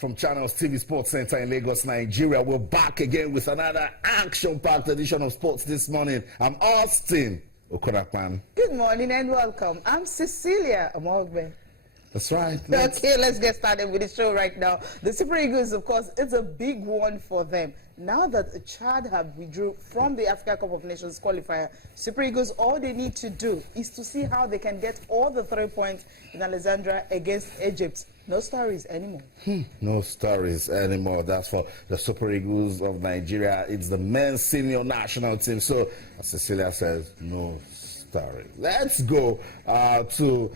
From Channels TV Sports Center in Lagos, Nigeria. We're back again with another action-packed edition of sports this morning. I'm Austin Okorakpan. Good morning and welcome. I'm Cecilia Amogbe. That's right. Okay, let's get started with the show right now. The Super Eagles, of course, it's a big one for them. Now that Chad have withdrew from the Africa Cup of Nations qualifier, Super Eagles, all they need to do is to see how they can get all the 3 points in Alexandria against Egypt. No stories anymore. No stories anymore. That's for the Super Eagles of Nigeria. It's the men's senior national team. So, as Cecilia says, no story. Let's go to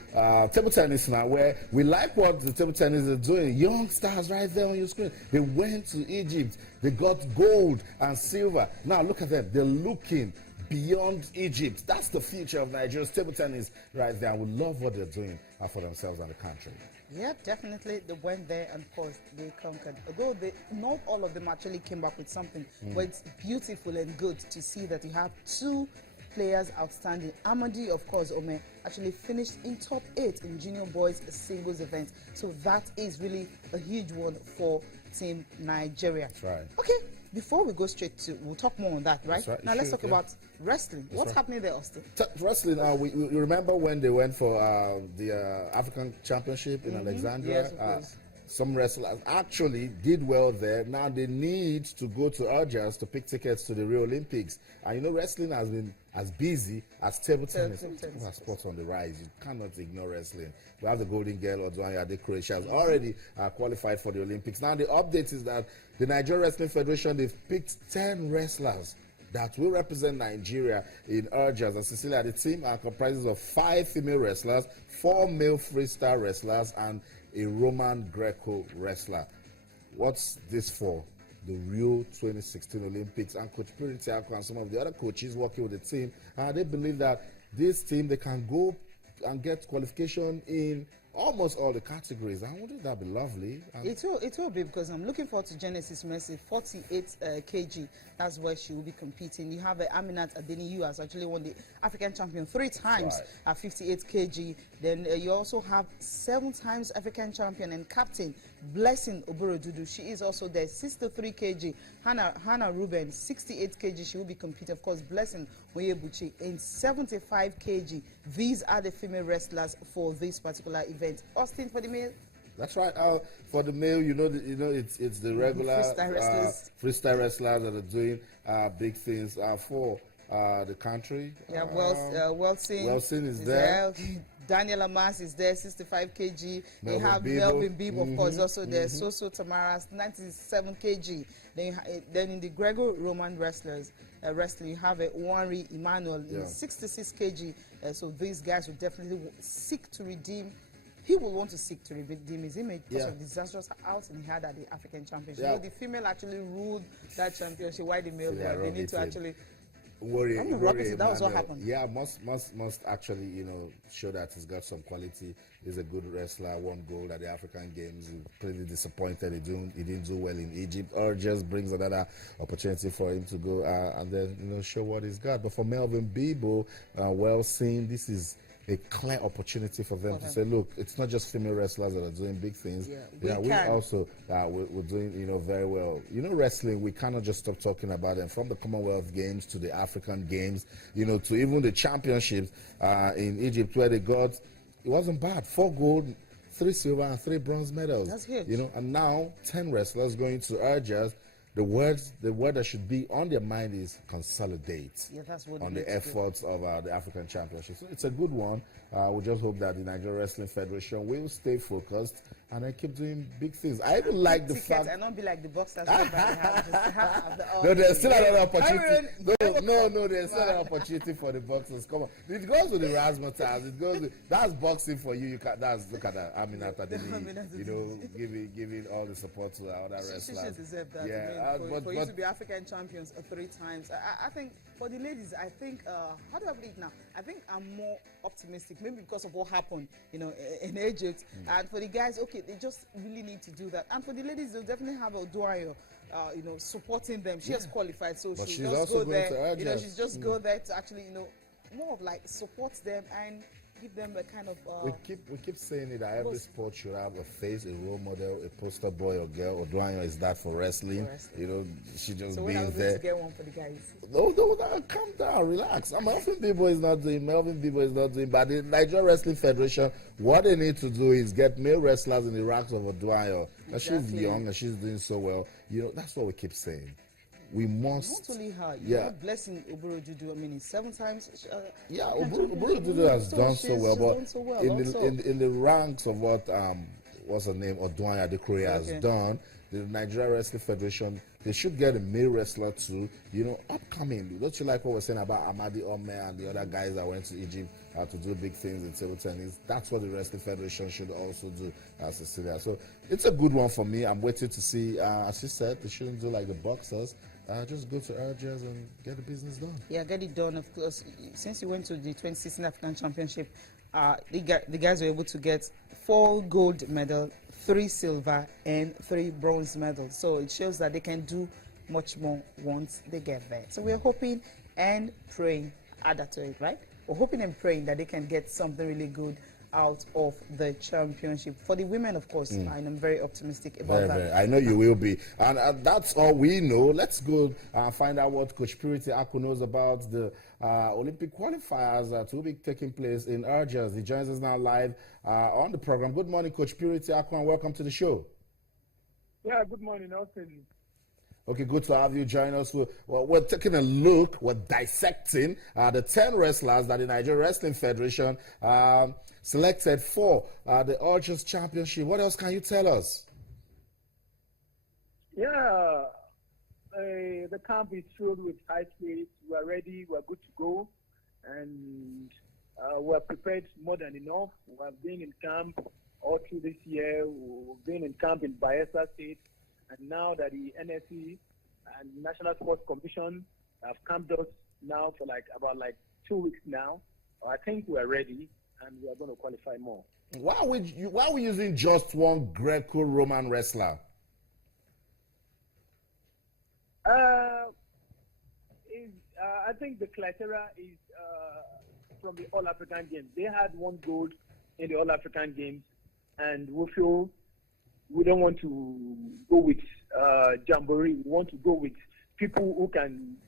table tennis now, where we like what the table tennis are doing. Young stars right there on your screen. They went to Egypt. They got gold and silver. Now look at them. They're looking beyond Egypt. That's the future of Nigeria's table tennis right there. We love what they're doing for themselves and the country. Yeah, definitely. They went there and, of course, they conquered. Although not all of them actually came back with something, but it's beautiful and good to see that you have two players outstanding. Amadi, of course, Ome, actually finished in top 8 in junior boys singles event. So that is really a huge one for Team Nigeria. That's right. Okay, before we go straight to, we'll talk more on that, right? Right. Now let's talk about wrestling. What's happening there, Austin? Wrestling, we remember when they went for the African Championship in Alexandria? Yes, of course. Some wrestlers actually did well there. Now they need to go to Algiers to pick tickets to the Rio Olympics. And you know, wrestling has been as busy as table tennis. Sports on the rise. You cannot ignore wrestling. We have the Golden Girl, Oduanya Adekure. She has already qualified for the Olympics. Now the update is that the Nigerian Wrestling Federation, they've picked 10 wrestlers that will represent Nigeria in Algiers. And Cecilia, the team comprises of 5 female wrestlers, 4 male freestyle wrestlers, and a Roman Greco wrestler. What's this for? The Rio 2016 Olympics. And Coach Piritiako and some of the other coaches working with the team, they believe that this team, they can go and get qualification in almost all the categories. I wonder if that'd be lovely. It will be, because I'm looking forward to Genesis Mercy, 48 kg. That's where she will be competing. You have Aminat Adeniyi, who has actually won the African champion 3 times at 58 kg. Then you also have 7 times African champion and captain Blessing Oborodudu. She is also there, 63 kg. Hannah Ruben, 68 kg. She will be competing. Of course, Blessing Oyebuchi in 75 kg. These are the female wrestlers for this particular event. Austin, for the male. That's right. For the male, it's the regular freestyle wrestlers that are doing big things for the country. Yeah, Wilson is there. Daniel Amas is there, 65 kg. They have Bibo. Melvin Bibo, of course, also there. Soso Tamaras, 97 kg. Then in the Greco-Roman wrestlers, wrestling, you have Wanri Emmanuel, 66 kg. So these guys will definitely seek to redeem. He will want to seek to redeem his image because of disastrous outing he had at the African Championship. You know, the female actually ruled that championship, while the male, they need to actually worry. That was what happened. Yeah, must actually, show that he's got some quality. He's a good wrestler. Won gold at the African Games. He clearly disappointed. He didn't do well in Egypt, or just brings another opportunity for him to go and then show what he's got. But for Melvin Bibo, well seen. This is a clear opportunity for them to say, look, it's not just female wrestlers that are doing big things. We also we're doing very well. Wrestling, we cannot just stop talking about them, from the Commonwealth Games to the African Games, to even the championships in Egypt, where they got, it wasn't bad, 4 gold, 3 silver, and 3 bronze medals. That's huge. And now 10 wrestlers going to Algiers. The word that should be on their mind is consolidate on the efforts of the African Championship. So it's a good one. We just hope that the Nigerian Wrestling Federation will stay focused and then keep doing big things. I even like the fact, and not be like the boxers. No, there's still another opportunity. No, there's still an opportunity for the boxers. Come on, it goes with the razzmatazz. It goes with, that's boxing for you. Look at that. Aminat Adeniyi, giving all the support to our other wrestlers. She should deserve that. Yeah. For you to be African champions 3 times. I think for the ladies, how do I put it now? I think I'm more optimistic, maybe because of what happened, in Egypt. And for the guys, okay, they just really need to do that. And for the ladies, they'll definitely have Oduayo, supporting them. She has qualified, so she'll just go there. She's just go there to actually, more of like support them and give them a kind of. We keep saying it that every sport should have a face, a role model, a poster boy or girl. Oduanya is that for wrestling. You know, she just so being there. To get one for the guys. No, calm down, relax. Melvin Bibo is not doing. But the Nigerian Wrestling Federation, what they need to do is get male wrestlers in the ranks of Oduanya. Exactly. She's young and she's doing so well. You know, that's what we keep saying. We must. Not only her, you're blessing Oburojudu. I mean, 7 times. Oburojudu has done so well, but in the ranks of what's her name, Oduanya Adekoya has done, the Nigeria Wrestling Federation, they should get a male wrestler too. You know, upcoming. Don't you like what we're saying about Amadi Ome and the other guys that went to Egypt to do big things in table tennis? That's what the Wrestling Federation should also do, Cecilia. So it's a good one for me. I'm waiting to see. As you said, they shouldn't do like the boxers. Just go to Algiers and get the business done. Yeah, get it done. Of course, since you went to the 2016 African Championship, the guys were able to get 4 gold medals, 3 silver, and 3 bronze medals. So it shows that they can do much more once they get there. So we're hoping and praying, add that to it, right? We're hoping and praying that they can get something really good out of the championship. For the women, of course, and I'm very optimistic about that. I know you will be. And that's all we know. Let's go find out what Coach Purity Aku knows about the Olympic qualifiers to be taking place in Algiers. He joins us now live on the program. Good morning, Coach Purity Aku, and welcome to the show. Yeah, good morning, Austin. Okay, good to have you join us. We're taking a look, we're dissecting the 10 wrestlers that the Nigerian Wrestling Federation selected for the Algiers Championship. What else can you tell us? Yeah, the camp is filled with high spirits. We're ready, we're good to go, and we're prepared more than enough. We've been in camp all through this year. We've been in camp in Bayelsa State. And now that the NSE and National Sports Commission have camped us now for about 2 weeks now, I think we're ready and we are going to qualify more. Why are we using just one Greco-Roman wrestler? I think the criteria is from the All-African Games. They had 1 gold in the All-African Games, and we feel we don't want to go with jamboree. We want to go with people who can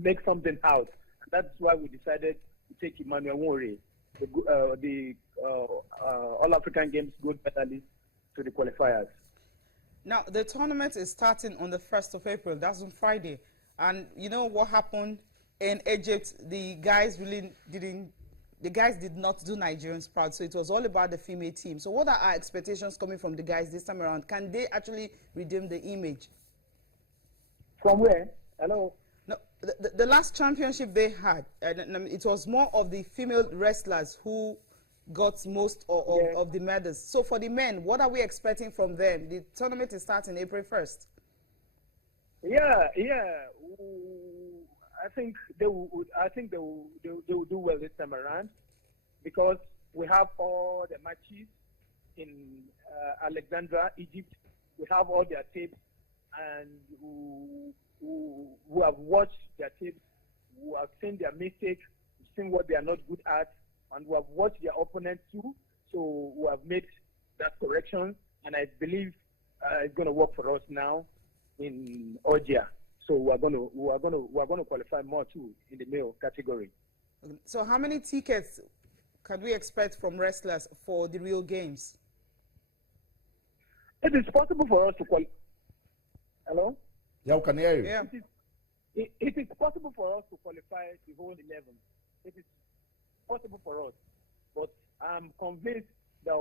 make something out. That's why we decided to take Emmanuel Nwore, the All African Games gold medalist, to the qualifiers. Now the tournament is starting on the 1st of April. That's on Friday, and you know what happened in Egypt? The guys did not do Nigerians proud, so it was all about the female team. So what are our expectations coming from the guys this time around? Can they actually redeem the image? From where? Hello? No, the last championship they had, it was more of the female wrestlers who got most of the medals. So for the men, what are we expecting from them? The tournament is starting April 1st. Yeah. I think they will do well this time around, because we have all the matches in Alexandria, Egypt. We have all their tapes, and who have watched their tapes, who have seen their mistakes, seen what they are not good at, and who have watched their opponents too. So we have made that correction, and I believe it's going to work for us now in Algiers. So we're going to qualify more too in the male category. So how many tickets can we expect from wrestlers for the real games? It is possible for us to qualify. Hello? Yeah, we can hear you. Yeah. It is possible for us to qualify the whole 11. It is possible for us, but I'm convinced that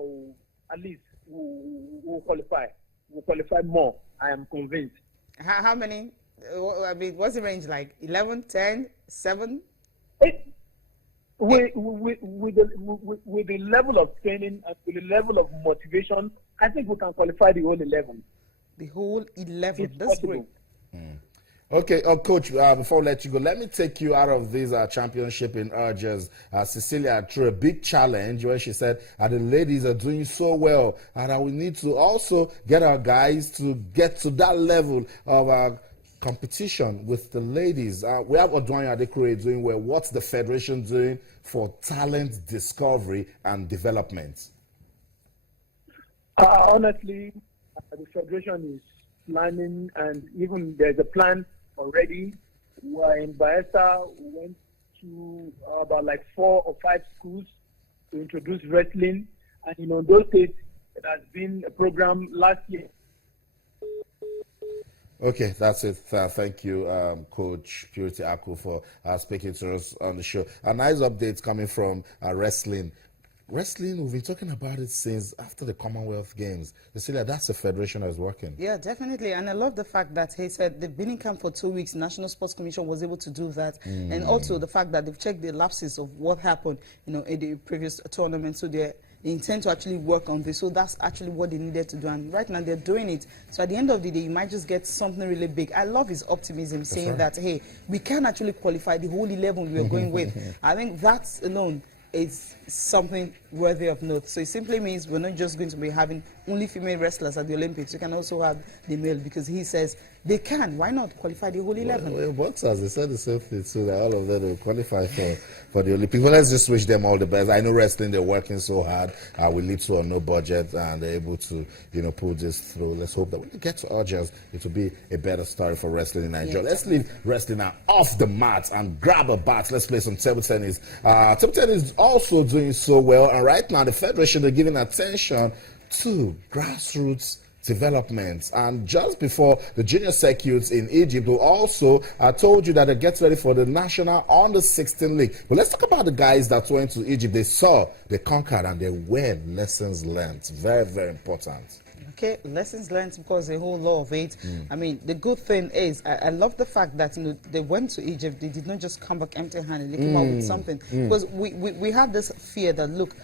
at least we'll qualify. We'll qualify more. I am convinced. How many? I mean, what's the range like? 11, 10, 7? With the level of training and with the level of motivation, I think we can qualify the whole 11. The whole 11. It's That's possible. great. Okay, Coach, before I let you go, let me take you out of this championship in Algiers. Cecilia threw a big challenge where she said the ladies are doing so well, and we need to also get our guys to get to that level of competition with the ladies. We have Odwanya Adekure doing well. What's the federation doing for talent discovery and development? Honestly, the federation is planning, and even there's a plan already. We're in Bayelsa, we went to about like 4 or 5 schools to introduce wrestling. And in those states, it has been a program last year. Okay, that's it. Thank you, Coach Purity Aku, for speaking to us on the show. A nice update coming from wrestling. Wrestling, we've been talking about it since after the Commonwealth Games. You see that that's a federation that's working. Yeah, definitely. And I love the fact that he said they've been in camp for 2 weeks. National Sports Commission was able to do that. And also the fact that they've checked the lapses of what happened, in the previous tournament. So they intend to actually work on this. So that's actually what they needed to do. And right now they're doing it. So at the end of the day, you might just get something really big. I love his optimism, saying that, hey, we can actually qualify the whole 11 we're going with. I think that's alone is something worthy of note. So it simply means we're not just going to be having only female wrestlers at the Olympics. We can also have the male, because he says they can. Why not qualify the whole 11? Well, boxers, they said the same thing too, that all of them will qualify for the Olympics. Well, let's just wish them all the best. I know wrestling, they're working so hard. We live to on no budget, and they're able to, pull this through. Let's hope that when they get to August, it will be a better story for wrestling in Nigeria. Let's leave wrestling now off the mat and grab a bat. Let's play some table tennis. Table tennis is also doing so well, and right now the federation are giving attention to grassroots development. And just before the junior circuits in Egypt, who also told you that they get ready for the national under-16 league. But let's talk about the guys that went to Egypt. They saw, they conquered, and they were lessons learned. Very, very important. Okay, lessons learned, because a whole lot of it. I mean, the good thing is, I love the fact that they went to Egypt. They did not just come back empty-handed. They came out with something. Because we had this fear that, look,